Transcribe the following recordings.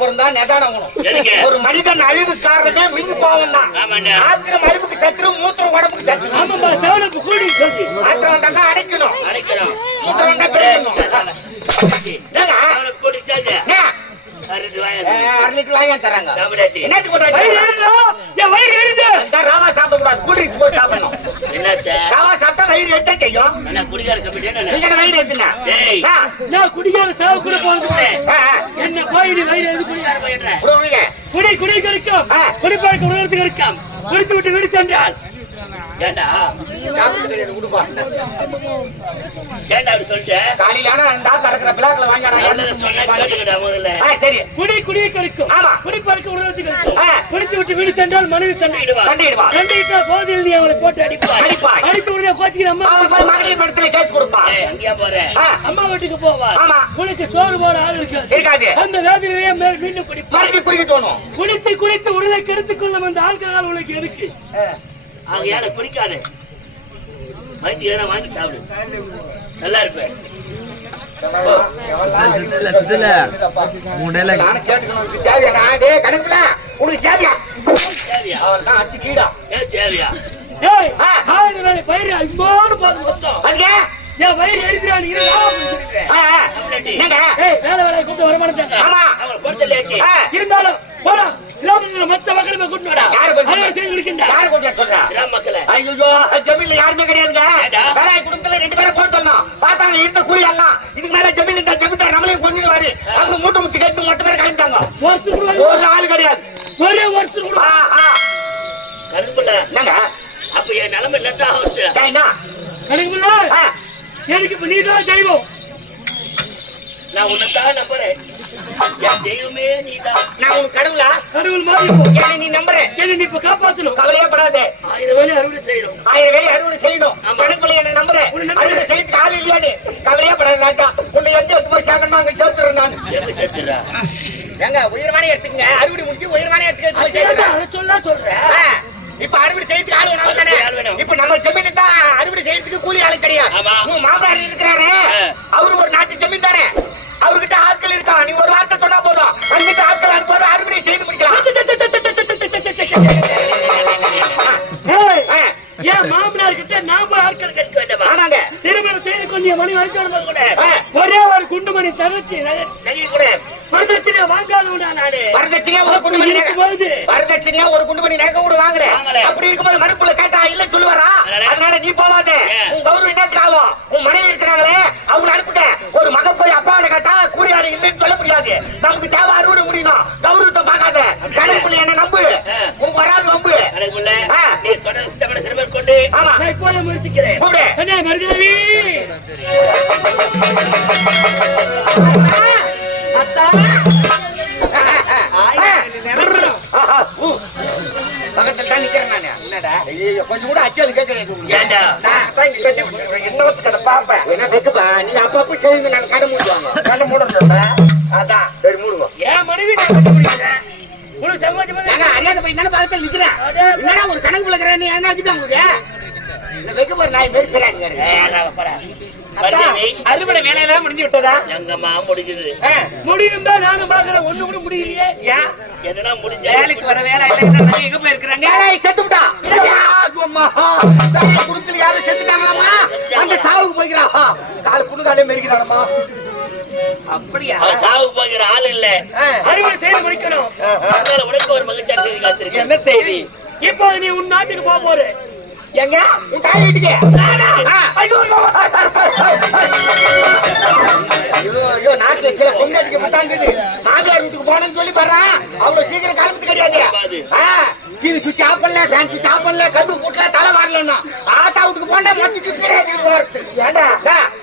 பிறந்தா நிதானம் ஒரு மனிதன் அழிவு காரணமே மின் கோவம் தான். ஆத்திரம் அறிவுக்கு சத்துரு, மூத்திரம் உடம்புக்கு சத்துரு. ஆத்திரம் வந்தாங்க அடைக்கணும், மூத்திரம் வந்தா பெருக்கணும். தராங்க ராவா சாப்பிடக்கூடாது, கூல்ட்ரிங்க்ஸ் போய் சாப்பிடணும். ராவா சாப்பிட்டா வயிறு எட்ட செய்யும். வயிறு எத்துனா குடிக்காத சேவை கூட போறது என்ன கோயில் வயிறு எது குடி குடிக்கும் குடிப்பாருக்கு உணர்த்துக்கு இருக்கும். குடித்து விட்டு வீடு சென்றால் ஏண்டா மனைவி போதில் நீ அவளை போட்டு அடிப்பாய். அடித்து உடனே கோச்சிக்கிற அம்மா வீட்டுக்கு போவா. உனக்கு சோறு போற ஆள் இருக்காது. அந்த வேதனையே மீண்டும் குடித்து குடித்து உடலை கெடுத்துக் கொள்ளும் அந்த ஆட்கள் உனக்கு இருக்கு. ஆகையால பிடிக்காது. வைத்திய வாங்கி சாப்பிடு, நல்லா இருப்பேன். வயிறு எரிக்கிறான் இருந்தாலும் மொத்த மக்களுமே கூட்டினோட ஜமீன்ல யாருமே கிடையாதுங்க. வேலை குடும்பத்துல 2 பேரை போட்டு சொல்லணும். பார்த்தாங்க இருந்த கூலி எல்லாம் இதுக்கு மேல ஜமீன் இந்த ஜமீன்தார் நம்மளையும் கொண்டுடுவாரு. அவங்க மூட்டை முச்சு கேட்டு மொத்த பேர் கலந்தாங்க. ஒரு ஆள் கிடையாது, ஒரே ஒருத்தர் கருப்புல என்னங்க அப்ப என் நிலைமை நெட்டா எனக்கு இப்ப நீதான் தெய்வம். நான் உன்னைத்தான் நம்புறேன். தெய்வமே நீதான். நான் உனக்கு கடவுளா? கடவுள் மாதிரி நீ நம்புறேன். என்ன நீ இப்ப காப்பாத்தணும். கவலையப்படாதே. 1000 வேலை அறுவடை செய்யணும். 1000 வேலை அறுவடை செய்யணும். கடவுளை என்ன நம்புறேன். அறுவடை செய்து கால இல்லையானு கவலையப்படாத. ராஜா உன்னை எங்க எடுத்து போய் சேர்க்கணும் அங்க சேர்த்துறேன் நான். ஏங்க உயிர்வானே எடுத்துக்கங்க. அறுவடை முடிஞ்சு உயிர்வானே எடுத்துக்க போய் சேர்த்துறேன். சொல்றேன். இப்ப அறுவடை செய்யறதுக்கு ஆள் வேணும் தானே. இப்ப நம்ம ஜமீன் தான் அறுவடை செய்யறதுக்கு கூலி ஆளு கிடையாது. உன் மாமனார் இருக்கிறாரு, அவரு ஒரு நாட்டு ஜமீன் தானே. அவர்கிட்ட ஆட்கள் இருக்கா. நீ ஒரு வார்த்தை சொன்னா போதும், அங்கிட்ட ஆட்கள் அனுப்ப அறுவடை செய்து முடிக்கலாம். ஏன் மாமனார் கிட்ட நாம ஆட்கள் கேட்க வேண்டாமா? ஆமாங்க. திருமணம் செய்து கொஞ்சம் மணி வரைக்கும் கூட ஒரே ஒரு குண்டுமணி தகர்ச்சி கூட வரதட்சணையா வாங்காதவனா நானு. வரதட்சணையா ஒரு குண்டுமணி வரதட்சணையா ஒரு குண்டுமணி நகை கூட வாங்குறேன். அப்படி இருக்கும்போது மறுப்புல கேட்டா இல்ல சொல்லுவாரா? அதனால நீ போவாத. உன் கௌரவம் என்னத்துக்கு ஆகும்? உன் மனைவி இருக்கிறாங்களே அவங்க அனுப்புங்க. ஒரு மகன் போய் அப்பாவை கேட்டா கூலி ஆளு இல்லைன்னு சொல்ல முடியாது. நமக்கு தேவை அறுவடை முடியணும். கௌரவத்தை பார்க்காத. கடவுள் என்ன நம்பு, உனக்கு வராது நம்பு. நீ சொன்ன சித்தப்பட சிறுவர் கொண்டு நான் இப்போது முடிச்சுக்கிறேன். என்ன மருதேவி பக்கத்துல தான் நிக்கிறேன் நானு. என்னடா கொஞ்சம் கூட அச்சல் கேட்கறேன். பாப்பேன் என்ன வைக்கப்பா. நீங்க அப்பப்ப செய்யுங்க. நான் கடை மூடுவாங்க. கடை மூடணும். அதான் சரி மூடுவோம். ஏன் மனைவி அறியாத போய் என்ன பக்கத்தில் நிக்கிறேன். என்னடா ஒரு கணக்கு பிள்ளைக்கிறேன். நீ என்ன ஆகிட்டு உங்களுக்கு வைக்க போற நாய் அறுவடை வேலையெல்லாம் முடிஞ்சு விட்டதா? எங்கம்மா முடிஞ்சது. முடியும் தான் நானும் பாக்குறேன். ஒண்ணு கூட முடியலையே. ஏன் எதனா முடிஞ்ச வேலைக்கு வர வேலை எங்க போயிருக்கிறாங்க? செத்துட்டா குடும்பத்துல யாரும் செத்துட்டாங்களாமா? அந்த சாவுக்கு போய்க்கிறான். கால் புண்ணுகாலே மெரிக்கிறானமா. அப்படியா? சாவுக்கு போகிற ஆள் இல்ல. அறுவடை செய்து முடிக்கணும். அதனால உனக்கு ஒரு மகிழ்ச்சியான செய்தி காத்திருக்கு. என்ன செய்தி? இப்போ நீ உன் நாட்டுக்கு போக போற. எங்க உன் தாய் வீட்டுக்கு? ஐயோ நாட்டுல சில பொங்கலுக்கு மத்தாங்குது. மாமியார் வீட்டுக்கு போனேன்னு சொல்லி பாடுறான். அவ்வளவு சீக்கிரம் காலத்துக்கு கிடையாது. டிவி சுவிட்ச் ஆஃப் பண்ணல, ஃபேன் சுவிட்ச் ஆஃப் பண்ணல, கம்பு போட்டல, தலை வாரலன்னா ஆட்டா வீட்டுக்கு போனா மொத்தத்துக்கு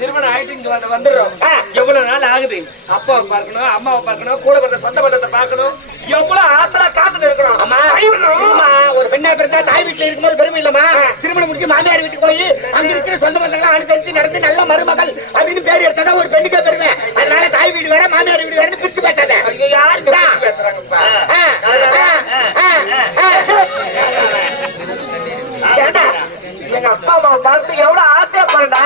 திருமணம் ஆயிட்டு இங்க வந்துடுறோம். எவ்வளவு நாள் ஆகுது? அப்பாவை பார்க்கணும், அம்மாவை பார்க்கணும், கூட பிறந்த சொந்த பந்தத்தை பார்க்கணும். எவ்வளவு ஆசரா காத்துட்டு இருக்கணும். ஒரு பெண்ணா பிறந்தா தாய் வீட்டுல இருக்கும்போது பெருமை இல்லமா. திருமணம் முடிச்சு மாமியார் வீட்டுக்கு போய் அங்க இருக்கிற சொந்த பந்தங்கள் அனுசரிச்சு நடந்து நல்ல மருமகள் அப்படின்னு பேர் எடுத்தா ஒரு பெண்ணுக்கே பெருமை. அதனால தாய் வீடு வேற மாமியார் வீடு வேற பிரிச்சு பேசாத. எங்க அப்பா அம்மா பார்த்து எவ்வளவு ஆசையா போறா.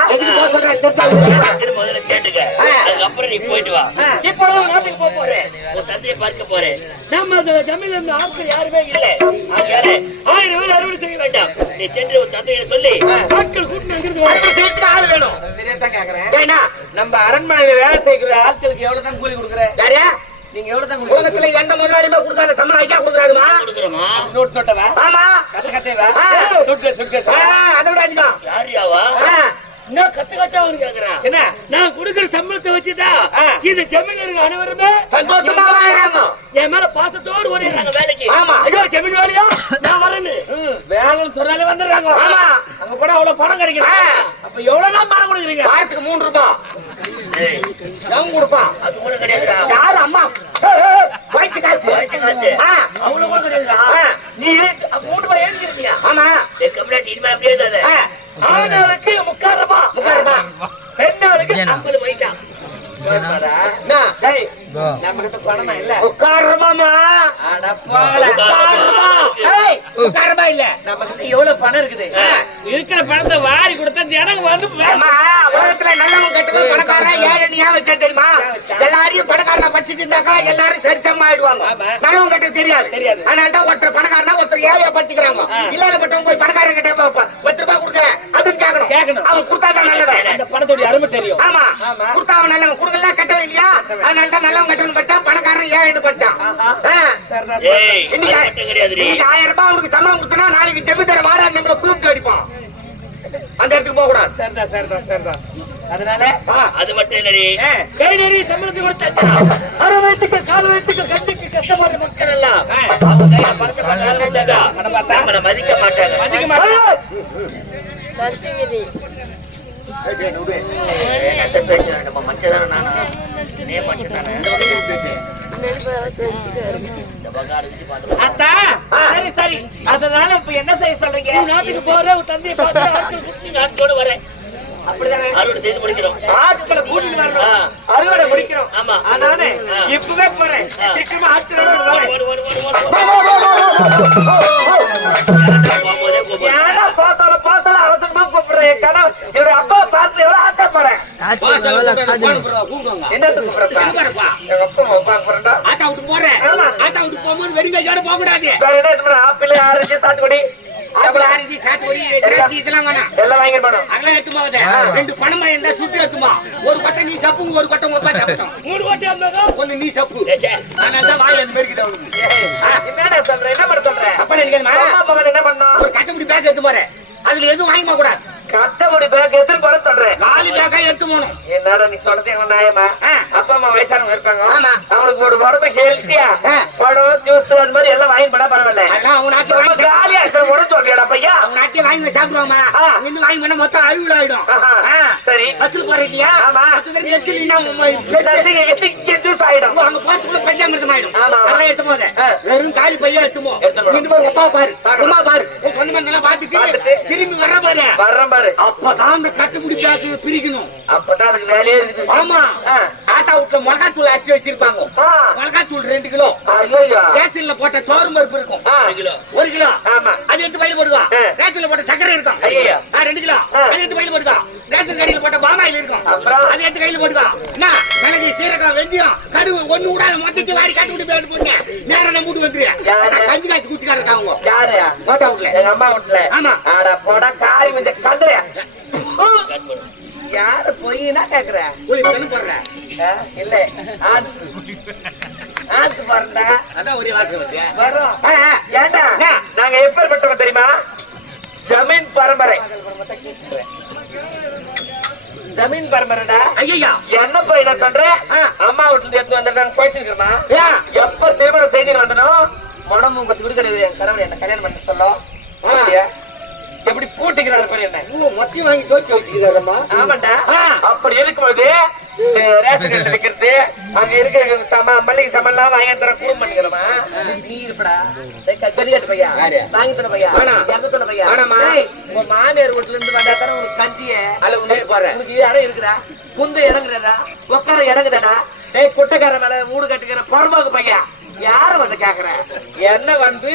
கேட்டுக்க. அதுக்கப்புறம் நீ போயிட்டு வா. இப்போ நாட்டுக்கு போக போறேன். தந்தையை பார்க்க போறேன். நம்ம அந்த ஜமீன்ல இருந்து ஆட்கள் யாருமே இல்லை. ஆகையால 1000 பேர் அறுவடை செய்ய வேண்டாம். நீ சென்று உன் தந்தையை சொல்லி ஆட்கள் கூட்டிட்டு அங்கிருந்து வர ஆள் வேணும். சரியாதான் கேக்குறேன். ஏன்னா நம்ம அரண்மனையில வேலை செய்கிற ஆட்களுக்கு எவ்வளவு தான் கூலி கொடுக்குற? யாரே நீங்க எவ்வளவு தான் கூலி உலகத்துல எந்த முதலாளியுமே கொடுக்காத சம்பளம் ஐயா கொடுக்குறாருமா? கொடுக்குறோமா? நோட் நோட்டவா? ஆமா. கட்டவா? ஆ. சுட்கேஸ் அதை விட அதிகம். யாரியாவா? என்ன கத்து கேக்குறான்? என்ன? நான் கொடுக்கிற சம்பளத்தை வச்சுதான் இந்த ஜமீன்தார்கள் அனைவருமே சந்தோஷமா வாழறாங்க. என் மேல பாசத்தோடு ஓடிடுறாங்க வேலைக்கு. ஆமா. ஐயோ ஜமீன் வேலையா நான் வரேன்னு வேலைன்னு சொன்னாலே வந்துடுறாங்க. ஆமா. அங்க போனா அவ்வளவு பணம் கிடைக்கும். அப்ப எவ்வளவுதான் பணம் கொடுக்குறீங்க? வாரத்துக்கு 3 ரூபாய் ஜம் கொடுப்பான். அது கூட கிடையாதுடா. யாரு அம்மா வயிற்று காசு அவ்வளவு கூட கிடையாதுடா. நீ 3 ரூபாய் எழுதிருக்கியா? ஆமா. கம்ப்ளைண்ட் இனிமே அப்படியே இருக்காது. ஆனாளுக்கு 3/4 ரூபாய், 3/4 ரூபாய். பெண்ணாளுக்கு 50 பைசா. என்ன? டேய், நம்ம கிட்ட பணமா இல்ல. உட்காருமாமா. அட போங்கடா. ஏய், உட்காருமா இல்ல. நம்ம கிட்ட எவ்வளவு பணம் இருக்குது? இருக்கிற பணத்தை வாரி கொடுத்தா ஜனங்க வந்து ஆமா, உலகத்துல நல்லவன் கெட்டவன் பணக்காரன் ஏழைன்னு ஏன் வச்சா தெரியுமா? எல்லாரையும் பணக்காரனா பச்சிட்டு இருந்தாக்கா எல்லாரும் சரிசமா ஆயிடுவாங்க. நல்லவன் கெட்டது தெரியாது. அதனாலதான் ஒருத்தர் பணக்காரனா ஒருத்தர் ஏழையா பச்சிக்கிறாங்க. இல்லாதப்பட்டவன் போய் பணக்காரன் கிட்ட 10 ரூபாய் கொடுக்குறேன் அப்படின்னு கேட்கணும். அவன் கொடுத்தாதான் நல்லவன். அந்த பணத்தோட அருமை தெரியும். ஆமா, கொடுத்தா அவன் நல்லவன், கொடுக்கலாம் கெட்டவன் இல்லையா? அதனாலதான் நல்லவன் கெட்டவன் பச்சான், பணக்காரன் ஏழைன்னு பச்சான். ஏய், இன்னைக்கு அது மட்டும் கிடையாதுடி. 1000 ரூபாய் அவனுக்கு சம்பளம் கொடுத்தனா நாளைக்கு ஜெபித்தர வாடா நம்மள கூப்பிட்டு அடிப்பான். அந்த இடத்துக்கு போக கூடாது. சரிதான். அதனால அது மட்டும் இல்லடி. கை நிறைய சம்பளத்தை கொடுத்தா அரை வயசுக்கு கால் வயசுக்கு கண்டிக்கு கஷ்டப்படுற மக்கள் எல்லாம் அவங்க கையில பணத்தை வச்சாங்க. நம்மள மதிக்க மாட்டாங்க. நம்ம மச்சதான நானா நீ மச்சதானே இந்த பகார வச்சு பாத்து அத்தா, சரி. அதனால இப்ப என்ன செய்ய சொல்றீங்க? நாட்டுக்கு போற உன் தந்தையை பார்த்து ஆட்கள் குத்தி நாட்டோட வரேன். அப்படிதானே? அறுவடை செய்து முடிக்கிறோம். ஆட்களை கூட்டிட்டு வரணும். அறுவடை முடிக்கிறோம். ஆமா. அதானே இப்பவே போறேன். சீக்கிரமா ஆட்களோட வரேன். ஏன்னா போத்தால அவசரமா கூப்பிடுறேன். என் கனவு இவரு அப்பா பார்த்து எவ்வளவு ஆட்டப்படுறேன். என்ன கூப்பிடுறப்பா? எங்க அப்பா போறேன்டா. ஆட்டா விட்டு போறேன். ஆட்டா விட்டு போகும்போது வெறும் கையோட போக கூடாது. ஆப்பிள், ஆரஞ்சு, சாத்துக்குடி, ஆரஞ்சு, சாத்துக்குடி, திராட்சை இதெல்லாம் வேணாம். எல்லாம் வாங்கி போனோம். அதெல்லாம் எடுத்து போகாத. 2 பணமா இருந்தா சுட்டு எடுத்துமா. ஒரு கொட்டை நீ சப்புங்க, ஒரு கொட்டை உங்க அப்பா சப்பும். 3 கோட்டை இருந்தா ஒண்ணு நீ சப்பு. அதனாலதான் வாய் அந்த மாதிரி கிட்ட அவனுக்கு. என்னடா சொல்றேன்? என்ன பண்ண சொல்றேன்? அப்ப எனக்கு என்ன பண்ணோம்? ஒரு கட்டுப்படி பேக் எடுத்து போறேன். அதுல எதுவும் வாங்கி போக கூடாது. கட்டமுடி பேக் எடுத்து போற சொல்றேன். காலி பேக்கா எடுத்து போகணும். என்னடா நீ சொல்றது என்ன நியாயமா? அப்பா அம்மா வயசானவங்க இருப்பாங்க. ஆமா. அவங்களுக்கு ஒரு உடம்பு ஹெல்த்தியா பழம் ஜூஸ் அது மாதிரி எல்லாம் வாங்கி போனா பரவாயில்ல. அதெல்லாம் அவங்க நாட்டி வாங்கி ஜாலியா இருக்கிற உடம்பு சொல்றியாடா பையா? அவங்க நாட்டி வாங்கி சாப்பிடுவாமா? இங்க வாங்கி வேணா மொத்தம் அழிவுல ஆயிடும். சரி, பத்து போறேன் இல்லையா? ஆமா. 10 பேர் வச்சுலீங்கன்னா ஜூஸ் ஆயிடும். அவங்க போறதுக்குள்ள பஞ்சாமிர்தம் ஆயிடும். ஆமா. அதெல்லாம் எடுத்து போத வெறும் காலி பையா எடுத்துமோ. இந்த மாதிரி அப்பா பாரு, அம்மா பாரு, உன் சொந்த மாதிரி நல்லா பாத்துட்டு திரும்பி வர பாரு. வர்றேன் பாரு. அப்பதான் அந்த கட்டுப்பிடி பேக்கு பிரிக்கணும். அப்பதான் அதுக்கு வேலையே இருக்குது. ஆமா. ஆட்டா வீட்டுல மிளகாத்தூள் அரைச்சு வச்சிருப்பாங்க. மிளகாத்தூள் 2 கிலோ. ஐயோ, ரேஷன்ல போட்ட தோரம் பருப்பு இருக்கும் 1 கிலோ. ஆமா. அது எடுத்து பையில போடுவா. ரேஷன்ல போட்ட சக்கரை இருக்கும். ஐயோ, 2 கிலோ. அது எடுத்து பையில போடுவா. ரேஷன் கடையில போட்ட பாமாயில் இருக்கும். அப்புறம் அது எடுத்து கையில போடுவா. என்ன மிளகு, சீரகம், வெந்தயம், கடுகு ஒண்ணு விடாத மொத்தத்தை வாரி கட்டுப்பிடி போட்டு போங்க. நேரம் நம்ம வீட்டு வந்துருவேன். கஞ்சி காய்ச்சி குடிச்சுக்கார இருக்காங்க. யாரு? மோட்டா வீட்டுல. எங்க அம்மா வீட்டுல. ஆமா. ஆடா போடா காரி வந்து கண்டுற. யாரு பொய்னா கேக்குற? பெண்ணு போடுற இல்ல ஆத்து போறா. அதான் ஒரே வாசம் வந்து வரும். ஏண்டா நாங்க எப்பேற்பட்டவங்க தெரியுமா? ஜமீன் பரம்பரை. ஜமீன் பரம்பரைடா. ஐயா என்ன போய் நான் சொல்றேன்? அம்மா வீட்டுல எடுத்து வந்து நான் போயிட்டு எப்ப திருமணம் செய்து வந்தனும் மனம் உங்க விடுதலை என் கணவர் என்ன கல்யாணம் பண்ண சொல்லும். எப்படி பூட்டிக்கிறாரு பாரு என்ன. மொத்தம் வாங்கி தோச்சு வச்சுக்கிறாரம்மா. ஆமாண்டா. அப்படி இருக்கும்போது ரேஷன் கடையில் இருக்கிறது அங்க இருக்கிற மல்லிகை சாமான் வாங்கி தர குடும்பம் பண்ணிக்கிறோமா? நீ இருப்படா கதியாட்டு பையா வாங்கி தர பையா இறந்து பையா. உங்க மாமியார் வீட்டுல இருந்து வந்தா தானே உனக்கு கஞ்சிய போறேன். உனக்கு இடம் இருக்குடா, குந்து இறங்குறா, உட்கார இறங்குதாடா. டேய் குட்டைக்கார மேல வீடு கட்டுக்கிற பொறம்போக்கு பையா யார வந்து கேக்குற? என்ன வந்து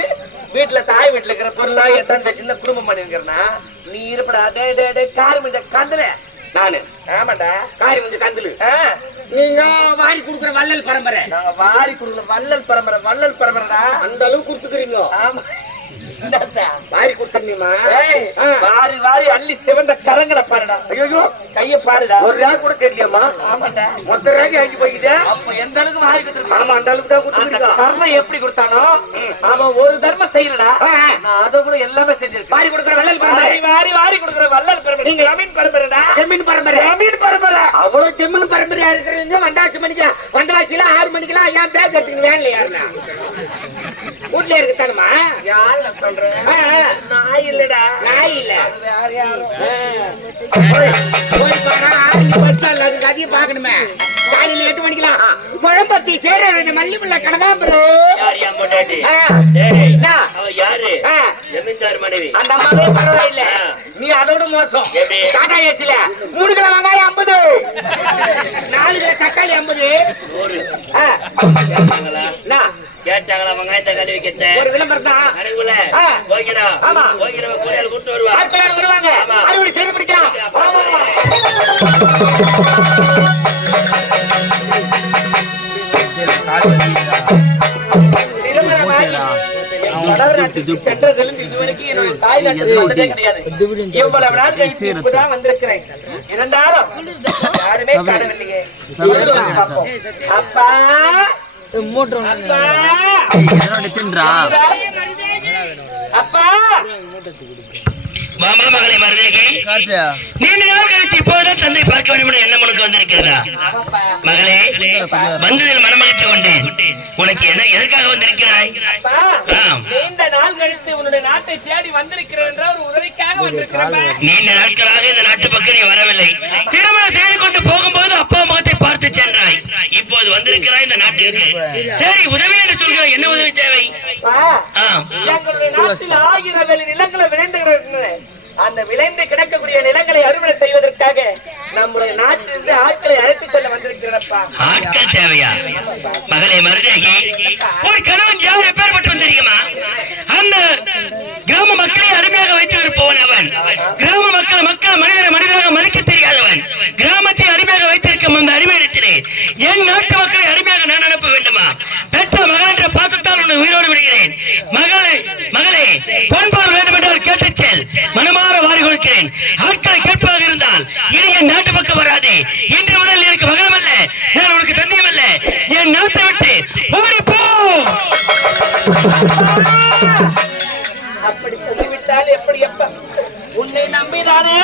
வீட்டுல தாய் வீட்டுல இருக்கிற பொருளா எட்டாம் சின்ன குடும்பம் பண்ணிருக்கிறனா? நீ இருப்படா. டே டே டே கார் மீட்ட கந்துல நானு ஆமாண்டா காரி வந்து கந்துலு ஆ, நீங்க வாரி குடுக்குற வள்ளல் பரம்பரை நாங்க வாரி கொடுக்கல வள்ளல் பரம்பரைடா அந்த அளவுக்கு கொடுத்துக்கிறீங்க ஆமா இந்தாத்தா. வாரி கொடுத்துருந்தீமா ஏய், வாரி வாரி அள்ளி சிவந்த கரங்களை பாருடா ஐயோ கைய பாருடா ஒரு ரேக் கூட தெரியாமா ஆமாண்டா மொத்த ரேக் ஆகி போய்கிட்டே அப்ப எந்த அளவுக்கு வாரி கொடுத்துருக்கான் ஆமா அந்த அளவுக்கு தான் அந்த கொடுத்துருக்கா கர்மம் எப்படி கொடுத்தானோ அவன் ஒரு தர்மம் செய்யலடா நான் அதை கூட எல்லாமே செஞ்சிருக்கேன் வாரி கொடுக்குற வள்ளல் பரம்பரை வாரி வாரி வாரி கொடுக்குற வள்ளல் பரம்பரை நீங்க ஜமீன் பரம்பரைடா செம்மீன் பரம்பரை ஜமீன் பரம்பரை அவ்வளவு செம்மீன் பரம்பரையா இருக்கிறவங்க வண்டாசி மணிக்கு வண்டாசில 6 மணிக்கெல்லாம் ஏன் பேக் கட்டிங்க வேன்ல யாருன்னா வீட்ல இருக்குதானுமா யாருல சொல்றேன் நாய் இல்லடா நாய் இல்ல அது வேற யாரும் போய் பாரா பஸ் ஸ்டாண்ட்ல அதுக்கு அதையும் பாக்கணுமே காலையில 8 மணிக்கெல்லாம் குழம்பத்தி சேர மல்லிமுல்ல கனகாம்பரம் யார் என் பொண்டாட்டி? ஆ. ஏய், என்ன? அவ யாரு? ஆ. ஜமீன்தார் மனைவி. அந்த அம்மாவே பரவாயில்ல நீ அதோட மோசம் எப்படி? டாடா ஏசில 3 கிலோ வெங்காயம் 50 4 கிலோ தக்காளி 50 ஒரு ஆ. கேட்டாங்களா? என்ன? கேட்டாங்களா வெங்காயத்தை கழுவி கேட்ட ஒரு விளம்பரம் தான் அனுகுல ஆ. ஓகேடா ஆமா. ஓகேடா கோயில் கூட்டு வருவா ஆட்கள் வருவாங்க ஆமா. அறுவடை செய்து பிடிக்கலாம் ஆமா சென்றதிலிருந்து இதுவரைக்கும் என்னுடைய தாய்நாட்டுக்கு வந்ததே கிடையாது. இவ்வளவு நாள் கழிச்சு இப்பதான் வந்திருக்கிறேன். இருந்தாலும் யாருமே காணவில்லையே. பார்ப்போம். அப்பா அப்பா மாமா மகளை மருதேகி நீண்ட நாள் கழித்து இப்போதுதான் தந்தை பார்க்க வேண்டும் என்ற எண்ணம் உனக்கு வந்திருக்கிறதா மகளே வந்ததில் மனமகிழ்ச்சி கொண்டேன் உனக்கு என்ன எதற்காக வந்திருக்கிறாய் அப்பா, ஆம். நீண்ட நாள் கழித்து உன்னுடைய நாட்டை தேடி வந்திருக்கிறேன் என்ற ஒரு உதவிக்காக வந்திருக்கிறேன். நீண்ட நாட்களாக இந்த நாட்டு பக்கம் நீ வரவில்லை திருமணம் செய்து கொண்டு போகும்போது அப்பா முகத்தை பார்த்து சென்றாய் இப்போது வந்திருக்கிறாய் இந்த நாட்டிற்கு சரி உதவி என்று சொல்கிறாய் என்ன உதவி தேவை அப்பா, ஆம். எங்களுடைய நாட்டில் 1000 வேலி நிலங்களை விளைந்துகிறது. அந்த விளைந்து கிடக்கக்கூடிய நிலங்களை அறுவடை செய்வதற்காக நம்முடைய நாட்டிலிருந்து ஆட்களை அழைத்து செல்ல வந்திருக்கிறப்பா. ஆட்கள் தேவையா மகளே மருதேகி ஒரு கணவன் யார் எப்பேற்பட்டவன் தெரியுமா அந்த கிராம மக்களை அருமையாக வைத்து இருப்பவன் அவன் கிராம மக்கள் மனிதராக மதிக்க தெரியாதவன் கிராமத்தை அருமையாக வைத்திருக்கும் அந்த அருமையிடத்திலே என் நாட்டு மக்களை அருமையாக நான் அனுப்ப வேண்டுமா பெற்ற மகன் என்ற பாசத்தால் உன்னை உயிரோடு விடுகிறேன் மகளே பொன்பால் வேண்டும் என்றால் கேட்டுச் செல் மனமாற வாரி கொடுக்கிறேன் ஆட்களை கேட்பாக இருந்தால் இனி என் நாட்டு பக்கம் வராதே இன்று முதல் எனக்கு மகனம் அல்ல நான் உனக்கு தந்தையும் அல்ல என் நாட்டை விட்டு ஓடிப்போ அப்படி சொல்லிவிட்டால் எப்படி அப்பா உன்னை நம்பிதானே